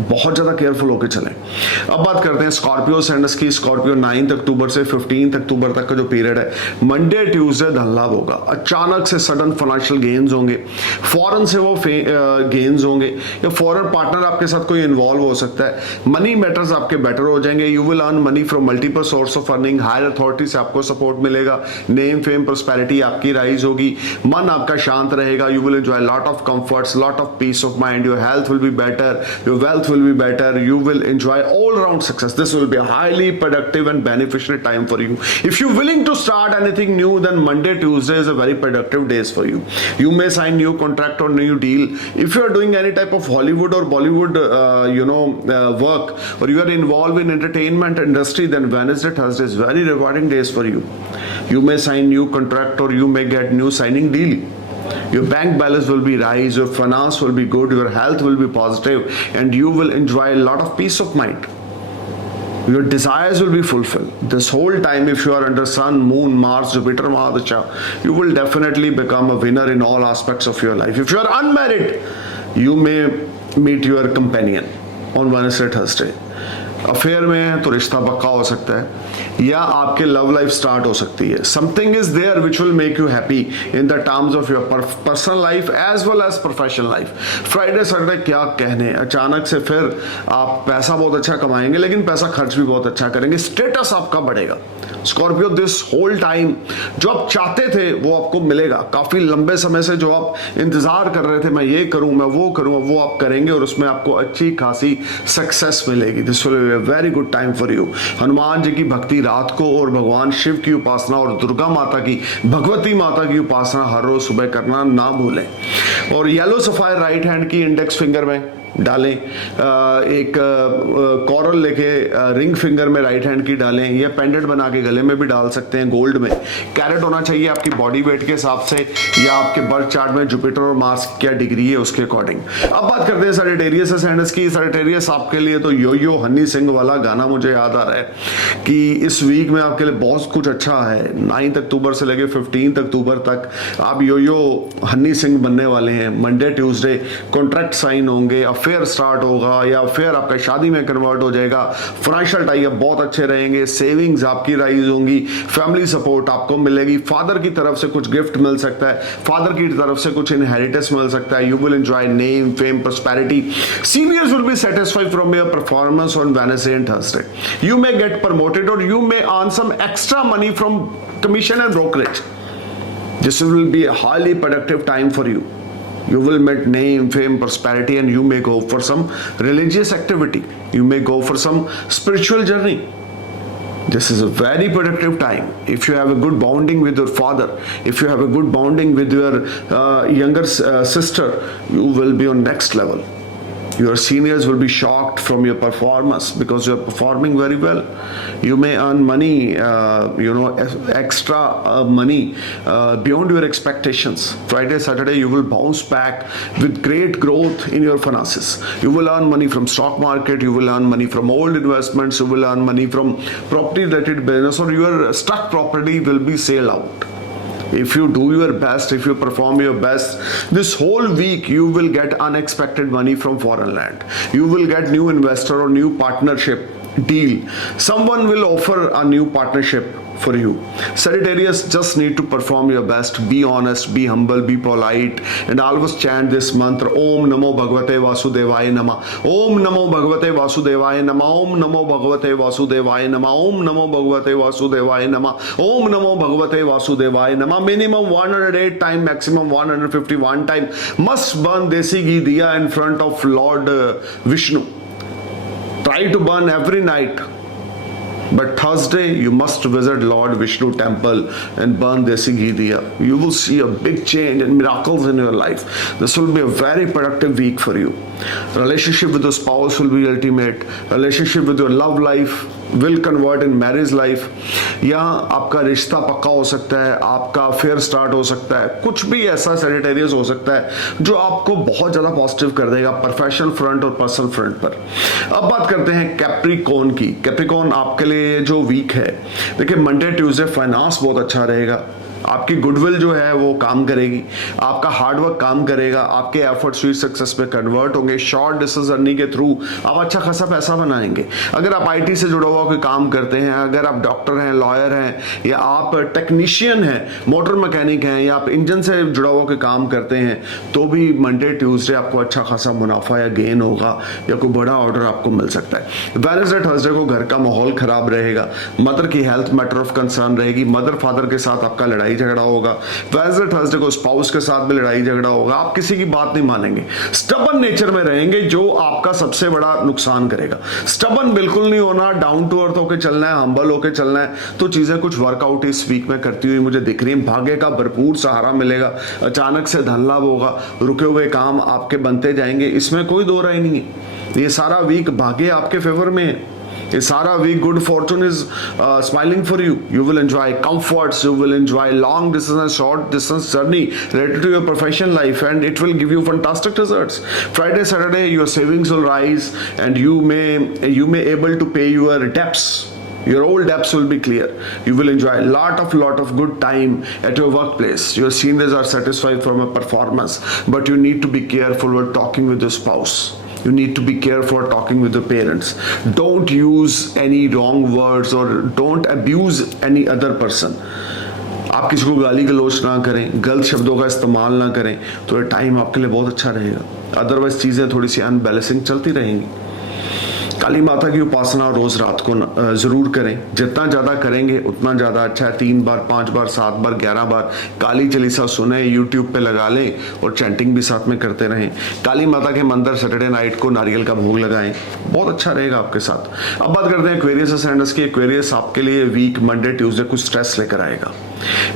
बहुत ज्यादा केयरफुल होकर चलें। अब बात करते हैं स्कॉर्पियो सेंडस की। स्कॉर्पियो 9 अक्टूबर से 15 अक्टूबर तक का जो पीरियड है, मंडे ट्यूसडे धन लाभ होगा। अचानक से सडन फाइनेंशियल गेन्स होंगे, फॉरेन से वो गेन्स होंगे, या फॉरेन पार्टनर आपके साथ कोई इन्वॉल्व हो सकता है। मनी मैटर्स आपके बेटर हो जाएंगे। You will earn money from multiple source of earning. Higher authority से आपको सपोर्ट मिलेगा। नेम फेम प्रोस्पेरिटी आपकी राइज होगी। मन आपका शांत रहेगा। You will enjoy lot of comforts, lot of peace of mind. Your health will be better, your wealth will be better, you will enjoy all round success. This will be a highly productive and beneficial time for you. If you're willing to start anything new, then Monday Tuesday is a very productive days for you. You may sign new contract or new deal. If you are doing any type of Hollywood or Bollywood work, or you are involved in entertainment industry, then Wednesday Thursday is very rewarding days for you. You may sign new contract or you may get new signing deal. Your bank balance will be rise, your finance will be good, your health will be positive, and you will enjoy a lot of peace of mind. Your desires will be fulfilled. This whole time, if you are under Sun, Moon, Mars, Jupiter, Mahadasha, you will definitely become a winner in all aspects of your life. If you are unmarried, you may meet your companion on Wednesday, Thursday. Affair में है तो रिश्ता पक्का हो सकता है, या आपके लव लाइफ स्टार्ट हो सकती है। Something is there which will make you happy in the terms of your personal life as well as professional life. Friday Saturday क्या कहने, अचानक से फिर आप पैसा बहुत अच्छा कमाएंगे, लेकिन पैसा खर्च भी बहुत अच्छा करेंगे। स्टेटस आपका बढ़ेगा। स्कॉर्पियो दिस होल टाइम जो आप चाहते थे वो आपको मिलेगा। काफी लंबे समय से जो आप इंतजार कर रहे थे, मैं ये करूं, मैं वो करूं, वो आप करेंगे और उसमें आपको अच्छी खासी सक्सेस मिलेगी। This will be a very good time for you. Hanuman ji की भक्ति रात को और भगवान शिव की उपासना और दुर्गा माता की, भगवती माता की उपासना हर रोज सुबह करना ना भूलें। और येलो सफायर राइट हैंड की इंडेक्स फिंगर में डालें, एक कॉरल लेके रिंग फिंगर में राइट हैंड की डालें, या पेंडेंट बना के गले में भी डाल सकते हैं गोल्ड में। कैरेट होना चाहिए आपकी बॉडी वेट के हिसाब से, या आपके बर्थ चार्ट में जुपिटर और मार्स क्या डिग्री है उसके अकॉर्डिंग। अब बात करते हैं सजिटेरियस असेंडेंस की। सजिटेरियस आपके लिए तो यो यो हनी सिंह वाला गाना मुझे याद आ रहा है कि इस वीक में आपके लिए बहुत कुछ अच्छा है। 9 अक्टूबर से लेके 15 अक्टूबर तक आप यो यो हनी सिंह बनने वाले हैं। मंडे ट्यूसडे कॉन्ट्रैक्ट साइन होंगे, अफेयर स्टार्ट होगा, या अफेयर आपका शादी में कन्वर्ट हो जाएगा। फाइनेंशियल टाइप बहुत अच्छे रहेंगे, सेविंग्स आपकी राइज होंगी, फैमिली सपोर्ट आपको मिलेगी, फादर की तरफ से कुछ गिफ्ट मिल सकता है, फादर की तरफ से कुछ इनहेरिटेंस मिल सकता है। You will enjoy name fame prosperity. Seniors will be satisfied from your performance on Wednesday and Thursday. You may get promoted और you may earn some extra money from commission and brokerage. This will be a highly productive time for you. You will meet name, fame, prosperity, and you may go for some religious activity. You may go for some spiritual journey. This is a very productive time. If you have a good bonding with your father, if you have a good bonding with your younger sister, you will be on next level. Your seniors will be shocked from your performance because you are performing very well. You may earn money, extra money beyond your expectations. Friday, Saturday, you will bounce back with great growth in your finances. You will earn money from stock market. You will earn money from old investments. You will earn money from property-related business, or your stuck property will be sold out. If you do your best, if you perform your best, this whole week you will get unexpected money from foreign land. You will get new investor or new partnership deal. Someone will offer a new partnership for you. Sagittarius, just need to perform your best. Be honest, be humble, be polite, and always chant this mantra: Om Namo Bhagavate Vasudevaya Namah. Om Namo Bhagavate Vasudevaya Namah. Om Namo Bhagavate Vasudevaya Namah. Om Namo Bhagavate Vasudevaya Namah. Om Namo Bhagavate Vasudevaya Namah. Minimum 108 time, maximum 151 time. Must burn desi ghee diya in front of Lord Vishnu. Try to burn every night. But Thursday you must visit Lord Vishnu temple and burn desi ghee diya. You will see a big change and miracles in your life. This will be a very productive week for you. Relationship with your spouse will be ultimate. Relationship with your love life will convert in marriage life. यहाँ आपका रिश्ता पक्का हो सकता है, आपका affair start हो सकता है, कुछ भी ऐसा सजिटेरियस हो सकता है जो आपको बहुत ज्यादा पॉजिटिव कर देगा प्रोफेशनल फ्रंट और पर्सनल फ्रंट पर। अब बात करते हैं कैप्रिकॉर्न की। कैप्रिकॉर्न आपके लिए जो वीक है, देखिए मंडे ट्यूसडे फाइनेंस बहुत अच्छा रहेगा, आपकी गुडविल जो है वो काम करेगी, आपका हार्डवर्क काम करेगा, आपके एफर्ट स्वीट सक्सेस में कन्वर्ट होंगे। शॉर्ट डिस्टेंस अर्निंग के थ्रू आप अच्छा खासा पैसा बनाएंगे। अगर आप आईटी से जुड़ा हुआ कोई काम करते हैं, अगर आप डॉक्टर हैं, लॉयर हैं, या आप टेक्नीशियन हैं, मोटर मैकेनिक हैं, या आप इंजन से जुड़ा हुआ कोई काम करते हैं, तो भी मंडे ट्यूसडे आपको अच्छा खासा मुनाफा या गेन होगा, या कोई बड़ा ऑर्डर आपको मिल सकता है। वेडनेसडे थर्सडे को घर का माहौल खराब रहेगा, मदर की हेल्थ मैटर ऑफ कंसर्न रहेगी, मदर फादर के साथ आपका लड़ाई झगड़ा होगा। वेडनेसडे थर्सडे को स्पाउस के साथ भी लड़ाई झगड़ा होगा, आप किसी की बात नहीं मानेंगे, स्टबन नेचर में रहेंगे, जो आपका सबसे बड़ा नुकसान करेगा। स्टबन बिल्कुल नहीं होना, डाउन टू अर्थ होकर चलना है, हम्बल होकर चलना है, तो चीजें कुछ वर्कआउट इस वीक में करती हुई मुझे दिख रही है। भाग्य का भरपूर सहारा मिलेगा, अचानक से धन लाभ होगा, रुके हुए काम आपके बनते जाएंगे, इसमें कोई दो राय नहीं है। ये सारा वीक भाग्य आपके फेवर में है, ये सारा week good fortune is smiling for you. You will enjoy comforts, you will enjoy long distance and short distance journey related to your professional life, and it will give you fantastic results. Friday, Saturday, your savings will rise, and you may able to pay your debts. Your old debts will be clear. You will enjoy lot of good time at your workplace. Your seniors are satisfied from your performance, but you need to be careful while talking with your spouse. You need to be careful talking with the parents. Don't use any wrong words or don't abuse any other person. आप किसी को गाली गलौच ना करें, गलत शब्दों का इस्तेमाल ना करें, तो ये टाइम आपके लिए बहुत अच्छा रहेगा। अदरवाइज चीज़ें थोड़ी सी अनबैलेंसिंग चलती रहेंगी। काली माता की उपासना रोज रात को जरूर करें, जितना ज्यादा करेंगे उतना ज्यादा अच्छा है। 3 बार 5 बार 7 बार 11 बार काली चालीसा सुने, यूट्यूब पे लगा लें और चैंटिंग भी साथ में करते रहें। काली माता के मंदिर सैटरडे नाइट को नारियल का भोग लगाएं, बहुत अच्छा रहेगा आपके साथ। अब बात करते हैं एक्वेरियस असेंडेंस की। एक्वेरियस आपके लिए वीक मंडे ट्यूसडे कुछ स्ट्रेस लेकर आएगा,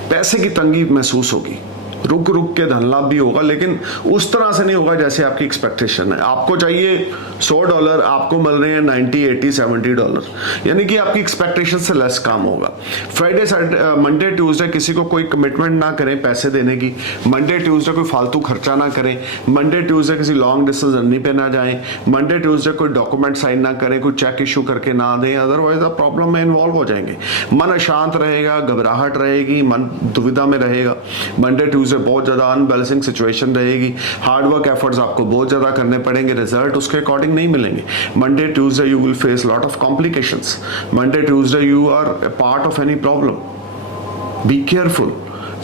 पैसे की तंगी महसूस होगी, रुक रुक के धन लाभ भी होगा, लेकिन उस तरह से नहीं होगा जैसे आपकी एक्सपेक्टेशन है। आपको चाहिए $100, आपको मिल रहे हैं $90, $80, $70, यानी कि आपकी एक्सपेक्टेशन से लेस काम होगा। फ्राइडे मंडे ट्यूसडे किसी को कोई कमिटमेंट ना करें पैसे देने की, मंडे ट्यूसडे कोई फालतू खर्चा ना करें, मंडे ट्यूसडे किसी लॉन्ग डिस्टेंस जर्नी पे ना जाएं, मंडे ट्यूसडे कोई डॉक्यूमेंट साइन ना करें, कोई चेक इशू करके ना दें, अदरवाइज आप प्रॉब्लम में इन्वॉल्व हो जाएंगे। मन अशांत रहेगा, घबराहट रहेगी, मन दुविधा में रहेगा। मंडे ट्यूसडे बहुत ज्यादा अनबैलेंसिंग सिचुएशन रहेगी, हार्डवर्क एफर्ट्स आपको बहुत ज्यादा करने पड़ेंगे, रिजल्ट उसके अकॉर्डिंग नहीं मिलेंगे। Monday Tuesday you will face lot of complications. Monday Tuesday you are a part of any problem, be careful.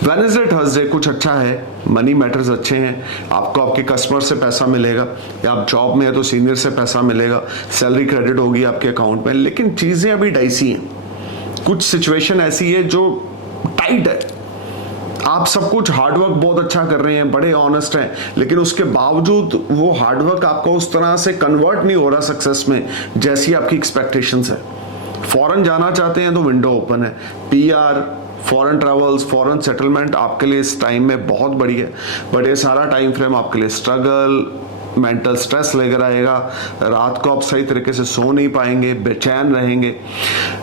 Wednesday Thursday कुछ अच्छा है, मनी मैटर्स अच्छे हैं, आपको आपके कस्टमर से पैसा मिलेगा, या आप जॉब में है तो सीनियर से पैसा मिलेगा, सैलरी क्रेडिट होगी आपके अकाउंट में, लेकिन चीजें अभी डाइसी हैं। कुछ सिचुएशन ऐसी है जो टाइट है, आप सब कुछ हार्डवर्क बहुत अच्छा कर रहे हैं, बड़े ऑनेस्ट हैं, लेकिन उसके बावजूद वो हार्डवर्क आपको उस तरह से कन्वर्ट नहीं हो रहा सक्सेस में जैसी आपकी एक्सपेक्टेशंस है। फॉरेन जाना चाहते हैं तो विंडो ओपन है, PR, foreign travels, foreign settlement आपके लिए इस टाइम में बहुत बड़ी है, बट ये सारा टाइम फ्रेम आपके लिए स्ट्रगल, मेंटल स्ट्रेस लेकर आएगा। रात को आप सही तरीके से सो नहीं पाएंगे, बेचैन रहेंगे,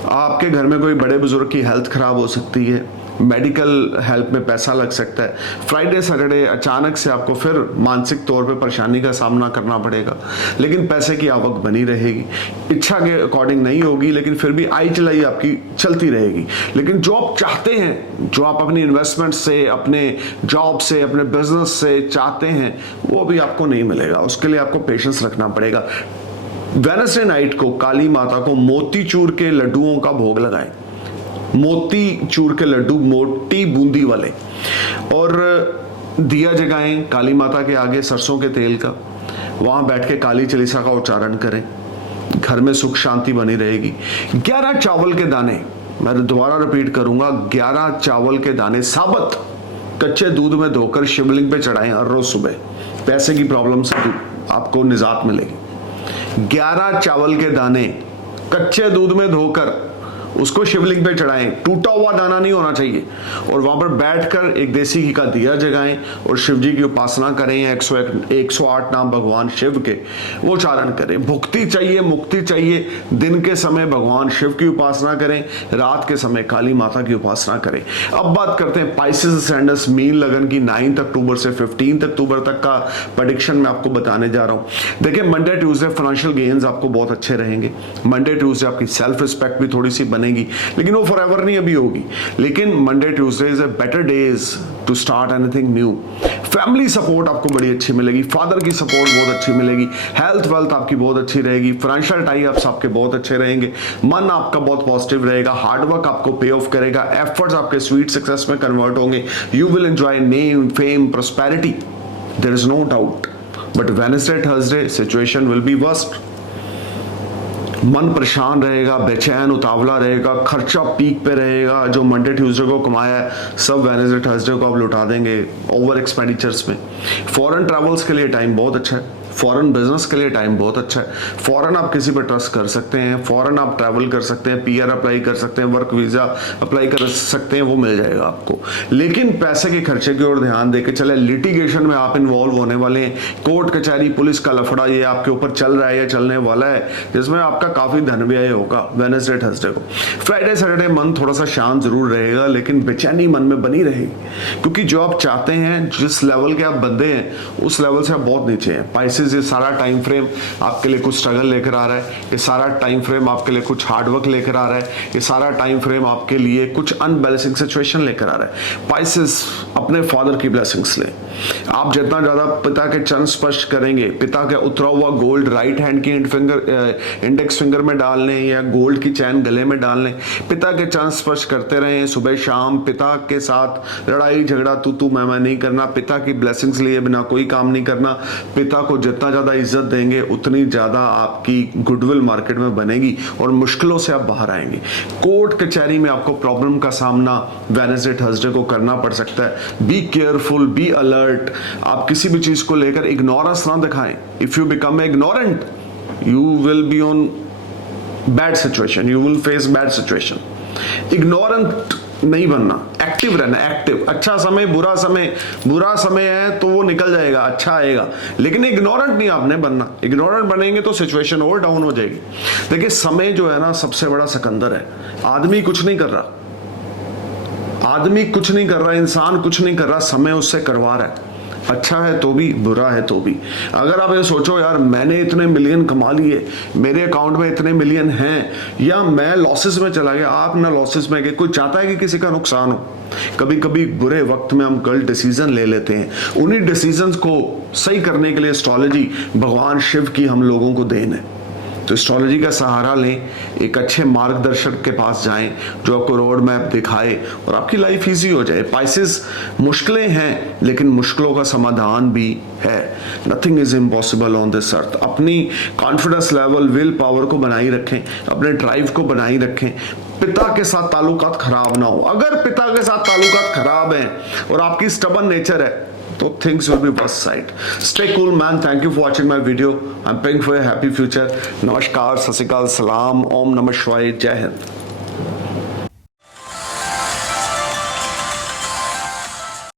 आपके घर में कोई बड़े बुजुर्ग की हेल्थ खराब हो सकती है, मेडिकल हेल्प में पैसा लग सकता है। फ्राइडे सैटरडे अचानक से आपको फिर मानसिक तौर पे परेशानी का सामना करना पड़ेगा, लेकिन पैसे की आवक बनी रहेगी, इच्छा के अकॉर्डिंग नहीं होगी, लेकिन फिर भी आई चलाई आपकी चलती रहेगी। लेकिन जो आप चाहते हैं, जो आप अपनी इन्वेस्टमेंट से, अपने जॉब से, अपने बिजनेस से चाहते हैं, वो अभी आपको नहीं मिलेगा, उसके लिए आपको पेशेंस रखना पड़ेगा। वेडनेसडे नाइट को काली माता को मोती चूर के लड्डुओं का भोग लगाएं, मोती चूर के लड्डू, मोटी बूंदी वाले, और दिया जगाएं काली माता के आगे सरसों के तेल का, वहां बैठ के काली चालीसा का उच्चारण करें, घर में सुख शांति बनी रहेगी। 11 चावल के दाने, मैं दोबारा रिपीट करूंगा, 11 चावल के दाने साबुत कच्चे दूध में धोकर शिवलिंग पे चढ़ाएं हर रोज सुबह, पैसे की प्रॉब्लम से आपको निजात मिलेगी। 11 चावल के दाने कच्चे दूध में धोकर उसको शिवलिंग पे चढ़ाएं, टूटा हुआ दाना नहीं होना चाहिए, और वहां पर बैठकर एक देसी घी का दिया जगाएं और शिव जी की उपासना करें, 108 नाम भगवान शिव के वो उच्चारण करें। भुक्ति चाहिए, मुक्ति चाहिए, दिन के समय भगवान शिव की उपासना करें, रात के समय काली माता की उपासना करें। अब बात करते हैं पाइसेस असेंडेंस मीन लगन की 9 अक्टूबर से 15 अक्टूबर तक का प्रेडिक्शन मैं आपको बताने जा रहा हूं। देखिए मंडे ट्यूसडे फाइनेंशियल गेन्स आपको बहुत अच्छे रहेंगे, मंडे ट्यूसडे आपकी सेल्फ रिस्पेक्ट भी थोड़ी सी बनेगी, लेकिन वो फॉरएवर नहीं अभी होगी। लेकिन Monday Tuesday is a better days to start anything new. Family support आपको बड़ी अच्छी मिलेगी, फादर की सपोर्ट बहुत अच्छी मिलेगी, हेल्थ वेल्थ आपकी बहुत अच्छी रहेगी, फाइनेंशियल टाई अप्स आपके बहुत अच्छे रहेंगे, मन आपका बहुत पॉजिटिव रहेगा, हार्डवर्क आपको पे ऑफ करेगा, एफर्ट्स आपके स्वीट सक्सेस में कन्वर्ट होंगे, you will enjoy name fame prosperity, there is no doubt. But Wednesday Thursday situation will be worst. मन परेशान रहेगा, बेचैन उतावला रहेगा, खर्चा पीक पे रहेगा। जो मंडे ट्यूसडे को कमाया है सब वेडनेसडे थर्सडे को आप लुटा देंगे ओवर एक्सपेंडिचर्स में। फॉरेन ट्रैवल्स के लिए टाइम बहुत अच्छा है, फॉरेन बिजनेस के लिए टाइम बहुत अच्छा है। फॉरेन आप किसी पर ट्रस्ट कर सकते हैं, फॉरेन आप ट्रैवल कर सकते हैं, पीआर अप्लाई कर सकते हैं, वर्क वीजा अप्लाई कर सकते हैं, वो मिल जाएगा आपको। लेकिन पैसे के खर्चे की ओर ध्यान देके चले। लिटिगेशन में आप इन्वॉल्व होने वाले हैं, कोर्ट कचहरी पुलिस का लफड़ा ये आपके ऊपर चल रहा है या चलने वाला है, जिसमें आपका काफी धन व्यय होगा वेडनेसडे थर्सडे को। फ्राइडे सैटरडे मन थोड़ा सा शांत जरूर रहेगा, लेकिन बेचैनी मन में बनी रहेगी, क्योंकि जो आप चाहते हैं, जिस लेवल के आप बंदे हैं उस लेवल से आप बहुत नीचे हैं। पाइसेस ये सारा टाइम फ्रेम आपके लिए कुछ स्ट्रगल लेकर आ रहा है, ये सारा टाइम फ्रेम आपके लिए कुछ हार्डवर्क लेकर आ रहा है, ये सारा टाइम फ्रेम आपके लिए कुछ अनबैलेंसिंग सिचुएशन लेकर आ रहा है। पाइसेस अपने फादर की ब्लेसिंग्स लें। आप जितना ज्यादा पिता के चरण स्पर्श करेंगे, पिता का उतरा हुआ गोल्ड राइट हैंड की इंडेक्स फिंगर में डाल लें या गोल्ड की चैन गले में डाल लें, पिता के चरण स्पर्श करते रहें सुबह शाम। पिता के साथ लड़ाई झगड़ा तू मैं नहीं करना, पिता की ब्लेसिंग्स लिए बिना कोई काम नहीं करना। पिता को जितना ज्यादा इज्जत देंगे उतनी ज्यादा आपकी गुडविल मार्केट में बनेगी और मुश्किलों से आप बाहर आएंगे। कोर्ट कचहरी में आपको प्रॉब्लम का सामना वेडनेसडे थर्सडे को करना पड़ सकता है। Be careful, be alert. आप किसी भी चीज को लेकर इग्नोरेंस ना दिखाएं। If you become ignorant you will be on bad situation, you will face bad situation. Ignorant नहीं बनना, एक्टिव रहना, एक्टिव। अच्छा समय बुरा समय है तो वो निकल जाएगा, अच्छा आएगा, लेकिन इग्नोरेंट नहीं आपने बनना। इग्नोरेंट बनेंगे तो सिचुएशन और डाउन हो जाएगी। देखिए समय जो है ना सबसे बड़ा सिकंदर है। आदमी कुछ नहीं कर रहा, इंसान कुछ नहीं कर रहा, समय उससे करवा रहा है। अच्छा है तो भी, बुरा है तो भी। अगर आप ये सोचो यार मैंने इतने मिलियन कमा लिए, मेरे अकाउंट में इतने मिलियन हैं, या मैं लॉसेस में चला गया, आप ना लॉसेस में गए। कोई चाहता है कि किसी का नुकसान हो? कभी कभी बुरे वक्त में हम गलत डिसीजन ले लेते हैं। उन्हीं डिसीजंस को सही करने के लिए एस्ट्रोलॉजी भगवान शिव की हम लोगों को देन है। तो एस्ट्रोलॉजी का सहारा लें, एक अच्छे मार्गदर्शक के पास जाएं जो आपको रोड मैप दिखाए और आपकी लाइफ इजी हो जाए। पाइसेस मुश्किलें हैं लेकिन मुश्किलों का समाधान भी है। Nothing is impossible on this अर्थ। अपनी कॉन्फिडेंस लेवल, विल पावर को बनाई रखें, अपने ड्राइव को बनाई रखें। पिता के साथ ताल्लुकात खराब ना हो। अगर पिता के साथ ताल्लुकात खराब हैं और आपकी स्टबर्न नेचर है तो things will be worst side. Stay cool man. Thank you for watching my video. I'm praying for a happy future. Namaskar, Sat Sri Akal, Salam, Om Namah Shivaya, Jai Hind.